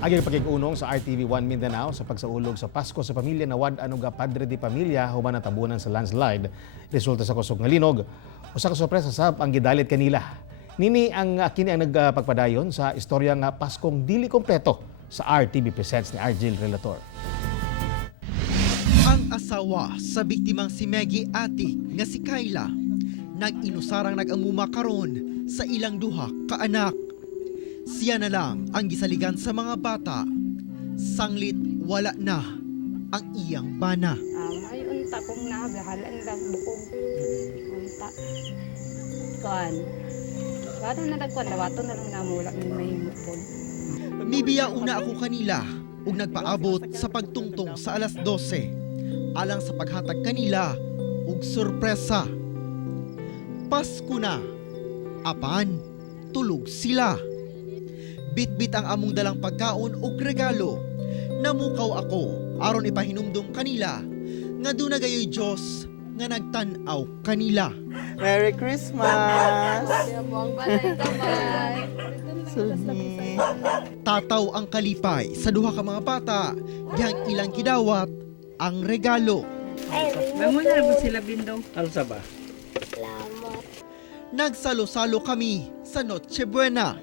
Aging pagkikunong sa RTV1 Mindanao sa pagsaulog sa Pasko sa pamilya na wad-ano ga padre di pamilya human natabunan sa landslide. Resulta sa kusog nga linog. Usa ka sorpresa sab ang gidalit kanila. Kini ang nagpagpadayon sa istorya nga Paskong dili kompleto sa RTV Presents ni Argel Relator. Ang asawa sa biktimang si Maggie Ati nga si Kayla nag-inusarang nag-amuma karon sa ilang duha ka anak. Siya na lang ang gisaligan sa mga bata. Sanglit wala na ang iyang bana. Ay unta kong nabahalan lang bukog. Unta. Kuan. Wato na dagkuan wato na lang namula ni may mupod. Mibiya una ako kanila ug nagpaabot sa pagtungtong sa alas 12 alang sa paghatag kanila ug sorpresa. Pasko na. Apan tulog sila. Bitbit ang among dalang pagkaon ug regalo. Namukaw ako aron ipahinumdum kanila nga dunay gayoy Dios nga nagtan-aw kanila. Merry Christmas! Buang balay kamay. Tataw ang kalipay sa duha ka mga bata dihang ilang gidawat ang regalo. Mamuna na po sila bindong. Alsa ba? Nagsalo-salo kami sa Noche Buena.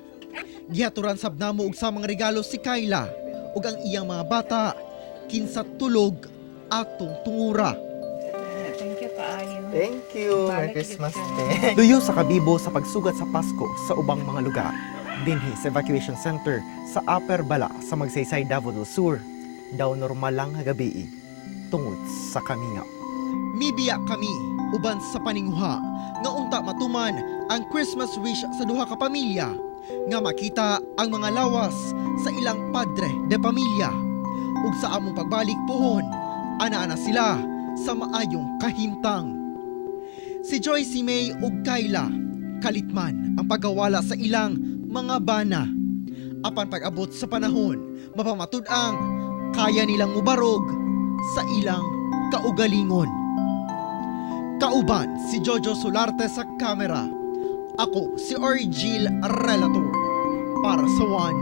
Gihaturan sab namo og sa mga regalo si Kayla ug ang iyang mga bata kinsa tulog atong tungura. Thank you kaayo. Thank you! Merry Balik Christmas yun te! Luyo sa kabibo sa pagsugat sa Pasko sa ubang mga lugar. Dinhi sa evacuation center sa Upper Bala sa Magsaysay, Davao del Sur. Daw normal lang nga gabi tungod sa kamingaw. Mibiya kami uban sa paninguha nga unta matuman ang Christmas wish sa duha ka pamilya nga makita ang mga lawas sa ilang padre de pamilya ug sa among pagbalik pohon ana-ana sila sa maayong kahimtang. Si Joyce May ug Kayla kalitman ang pagawala sa ilang mga bana. Apan pag-abot sa panahon mapamatud-ang kaya nilang mubarog sa ilang kaugalingon. Kauban si Jojo Solarte sa kamera. Ako si Argel Relator para sa One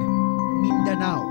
Mindanao.